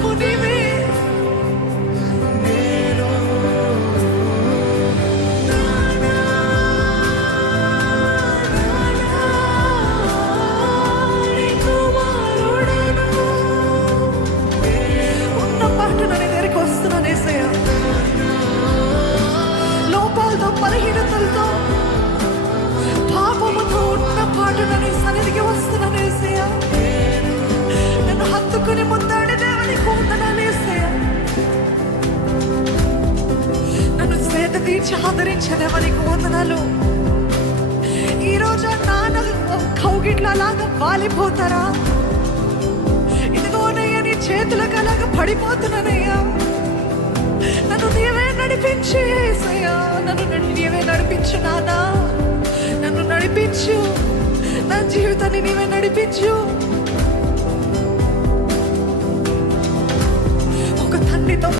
సర్వము నీవే. ఉన్న పాటన నీ దగ్గరికి వస్తున్నాను యేసయ్యా. లోపాలతో, బలహీనతలతో, పాపముతో ఉన్న పాటన నీ సన్నిధికి వస్తున్నాను యేసయ్యా. నన్ను హత్తుకుని ముద్దాడి దేవునికి వందనాలు యేసయ్యా. నన్ను శ్వేత తీర్చి ఆదరించే దేవునికి వందనాలు. ఈరోజు నాన్న కౌగిట్లో అలాగా వాలిపోతారా? ఇదిగోనయ్యా నీ చేతులకు అలాగా పడిపోతున్నానయ్యా. నన్ను నీవే నడిపించు యేసయ్యా. నన్ను నీవే నడిపించు నాన్న. నన్ను నడిపించు. నా జీవితాన్ని నీవే నడిపించు.